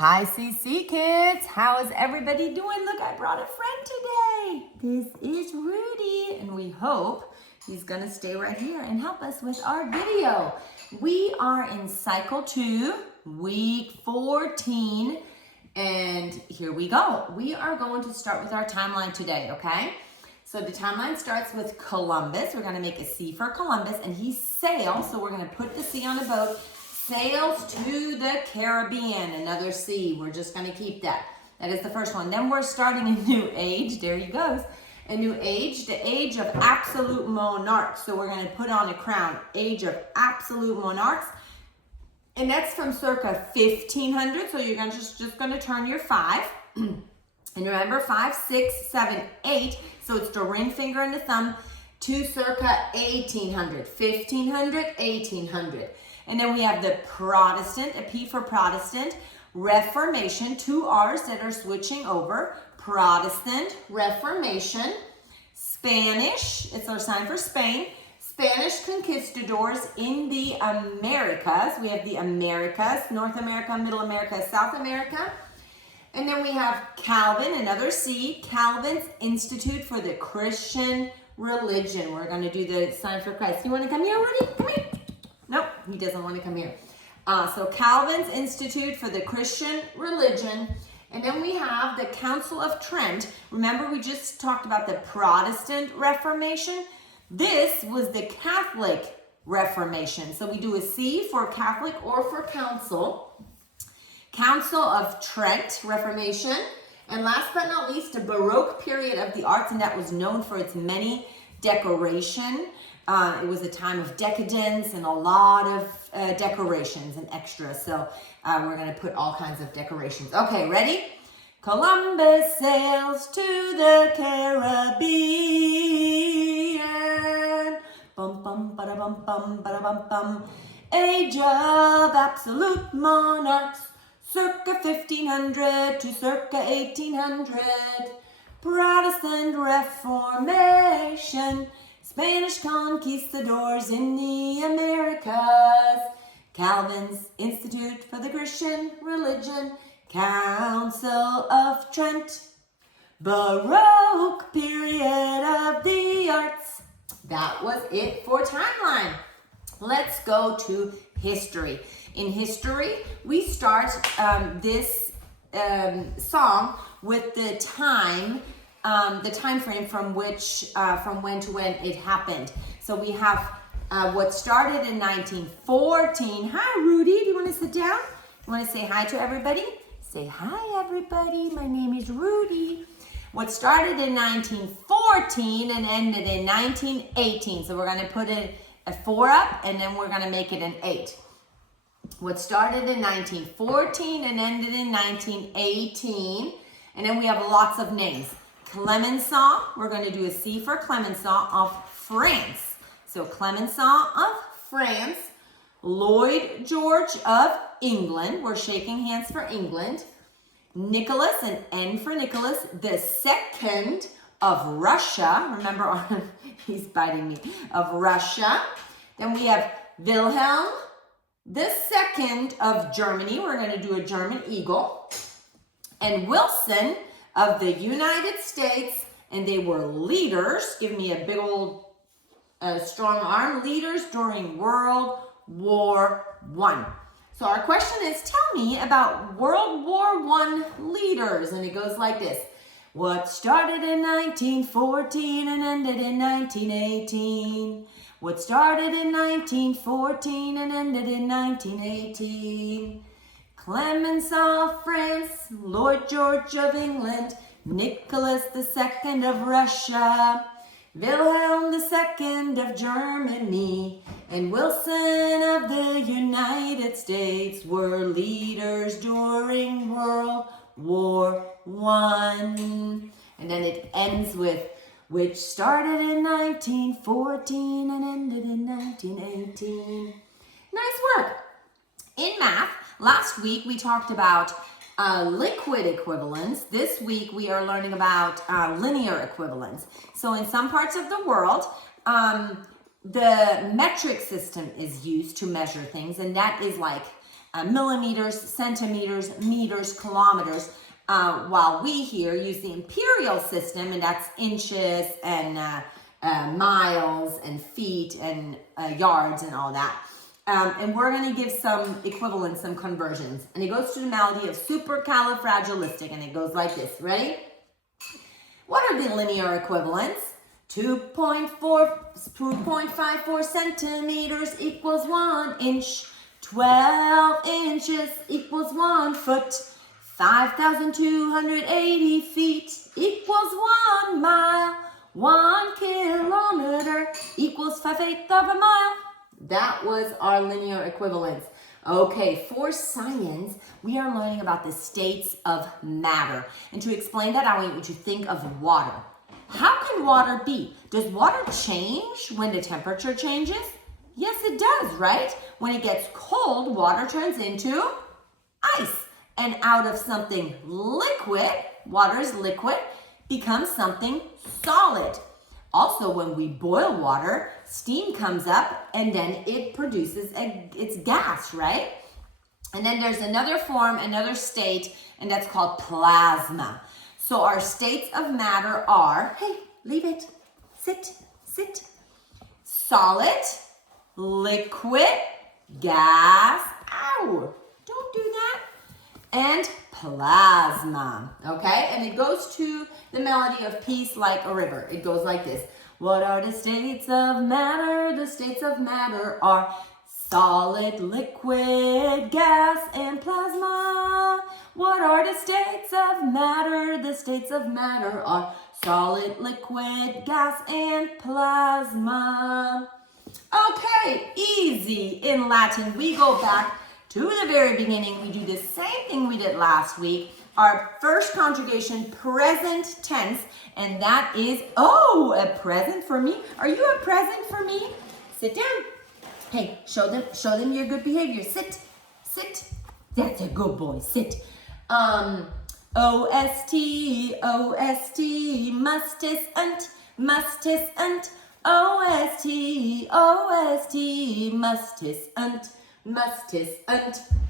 Hi, CC kids. How is everybody doing? Look, I brought a friend today. This is Rudy, and we hope he's going to stay right here and help us with our video. We are in cycle 2, week 14, and here we go. We are going to start with our timeline today, okay? So the timeline starts with Columbus. We're going to make a C for Columbus, and he sails, so we're going to put the C on a boat. Sails to the Caribbean, another C. We're just going to keep that. That is the first one. Then we're starting a new age. There he goes. A new age, the age of absolute monarchs. So we're going to put on a crown. Age of absolute monarchs. And that's from circa 1500. So you're going to just going to turn your 5. And remember 5, 6, 7, 8. So it's the ring finger and the thumb to circa 1800. 1500, 1800. And then we have the Protestant, a P for Protestant, Reformation, 2 R's that are switching over. Protestant, Reformation, Spanish, it's our sign for Spain. Spanish conquistadors in the Americas. We have the Americas, North America, Middle America, South America. And then we have Calvin, another C, Calvin's Institute for the Christian Religion. We're going to do the sign for Christ. You want to come here, Rudy? Come here. Nope, he doesn't want to come here. So Calvin's Institute for the Christian Religion. And then we have the Council of Trent. Remember, we just talked about the Protestant Reformation. This was the Catholic Reformation. So we do a C for Catholic or for Council. Council of Trent Reformation. And last but not least, a Baroque period of the arts, and that was known for its many decoration. It was a time of decadence and a lot of decorations and extras. So we're going to put all kinds of decorations. Okay, ready? Columbus sails to the Caribbean. Bum bum bada bum bum bada bum bum. Age of absolute monarchs, circa 1500 to circa 1800. Protestant Reformation. Spanish conquistadors in the Americas. Calvin's Institute for the Christian Religion. Council of Trent. Baroque period of the arts. That was it for timeline. Let's go to history. In history, we start this song with the time frame from when to when it happened. So we have what started in 1914. Hi, Rudy. Do you want to sit down? You want to say hi to everybody? Say hi, everybody. My name is Rudy. What started in 1914 and ended in 1918. So we're going to put a 4 up, and then we're going to make it an 8. What started in 1914 and ended in 1918. And then we have lots of names. Clemenceau, we're going to do a C for Clemenceau of France. So Clemenceau of France. Lloyd George of England. We're shaking hands for England. Nicholas, an N for Nicholas, the second of Russia. Remember, he's biting me. Of Russia. Then we have Wilhelm, the second of Germany. We're going to do a German eagle. And Wilson of the United States, and they were leaders. Give me a big old strong arm. Leaders during World War I. So our question is, tell me about World War I leaders. And it goes like this. What started in 1914 and ended in 1918? What started in 1914 and ended in 1918? Clemenceau of France, Lloyd George of England, Nicholas II of Russia, Wilhelm II of Germany, and Wilson of the United States were leaders during World War I. And then it ends with, which started in 1914 and ended in 1918. Nice work. In math, last week we talked about liquid equivalence. This week we are learning about linear equivalence. So in some parts of the world, the metric system is used to measure things, and that is like millimeters, centimeters, meters, kilometers, while we here use the imperial system, and that's inches and miles and feet and yards and all that. And we're going to give some equivalents, some conversions. And it goes to the melody of supercalifragilistic, and it goes like this. Ready? What are the linear equivalents? 2.54 centimeters equals 1 inch. 12 inches equals 1 foot. 5,280 feet equals 1 mile. 1 kilometer equals 5/8 of a mile. That was our linear equivalence. Okay, for science, we are learning about the states of matter. And to explain that, I want you to think of water. How can water be? Does water change when the temperature changes? Yes, it does, right? When it gets cold, water turns into ice. And out of something liquid, water is liquid, becomes something solid. Also, when we boil water, steam comes up and then it produces its gas, right? And then there's another form, another state, and that's called plasma. So our states of matter are, hey, leave it, sit, solid, liquid, gas, ow, don't do that, and plasma, okay? And it goes to the melody of Peace Like a River. It goes like this. What are the states of matter? The states of matter are solid, liquid, gas, and plasma. What are the states of matter? The states of matter are solid, liquid, gas, and plasma. Okay, easy. In Latin, we go back to the very beginning. We do the same thing we did last week. Our first conjugation, present tense, and that is, oh, a present for me? Are you a present for me? Sit down. Hey, show them your good behavior. Sit. That's a good boy. Sit. O-S-T, mustis unt, O-S-T, mustis unt.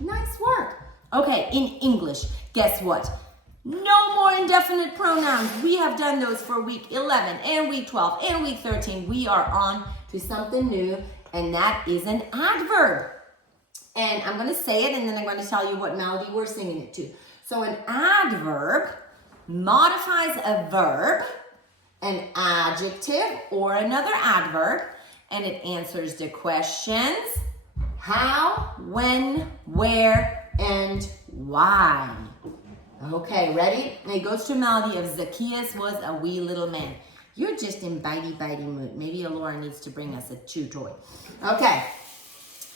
Nice work. Okay, in English, guess what? No more indefinite pronouns. We have done those for week 11 and week 12 and week 13. We are on to something new, and that is an adverb. And I'm going to say it, and then I'm going to tell you what melody we're singing it to. So an adverb modifies a verb, an adjective, or another adverb, and it answers the questions how, when, where, and why. Okay, ready? And it goes to a melody of Zacchaeus was a wee little man. You're just in bitey mood. Maybe Laura needs to bring us a chew toy. Okay.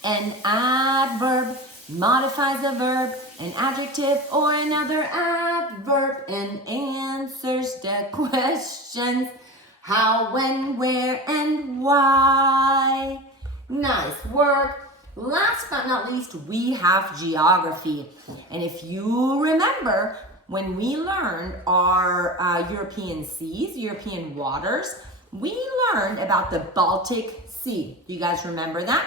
An adverb modifies a verb, an adjective, or another adverb, and answers the questions how, when, where, and why. Nice work. Last but not least, we have geography. And if you remember, when we learned our European seas, European waters, we learned about the Baltic Sea. Do you guys remember that?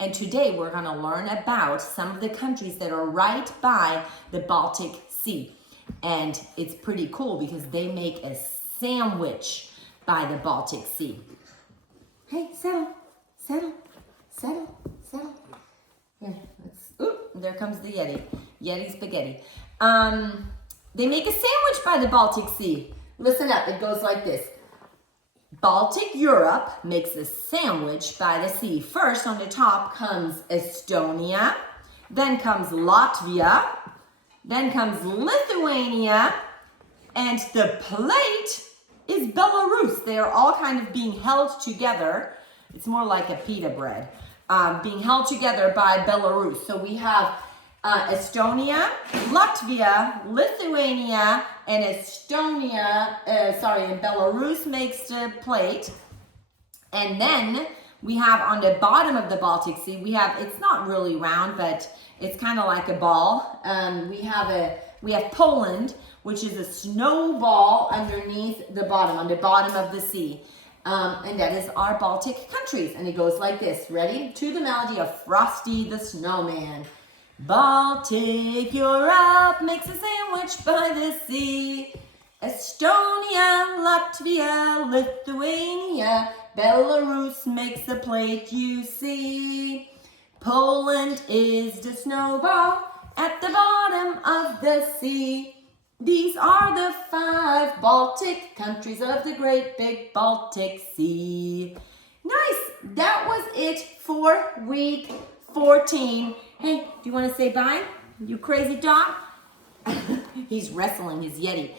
And today we're going to learn about some of the countries that are right by the Baltic Sea. And it's pretty cool because they make a sandwich by the Baltic Sea. Hey, settle. Here, there comes the Yeti spaghetti. They make a sandwich by the Baltic Sea. Listen up, it goes like this. Baltic Europe makes a sandwich by the sea. First, on the top comes Estonia, then comes Latvia, then comes Lithuania, and the plate is Belarus. They are all kind of being held together. It's more like a pita bread. Being held together by Belarus. So we have Estonia, Latvia, Lithuania, and and Belarus makes the plate. And then we have on the bottom of the Baltic Sea, it's not really round, but it's kind of like a ball. We have Poland, which is a snowball underneath the bottom, on the bottom of the sea. And that is our Baltic countries. And it goes like this. Ready? To the melody of Frosty the Snowman. Baltic, Europe makes a sandwich by the sea. Estonia, Latvia, Lithuania, Belarus makes a plate you see. Poland is the snowball at the bottom of the sea. These are the 5 Baltic countries of the great big Baltic Sea. Nice! That was it for week 14. Hey, do you want to say bye? You crazy dog? He's wrestling his Yeti.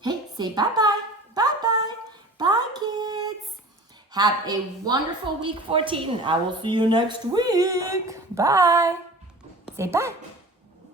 Hey, say bye-bye. Bye-bye. Bye, kids. Have a wonderful week 14. I will see you next week. Bye. Say bye.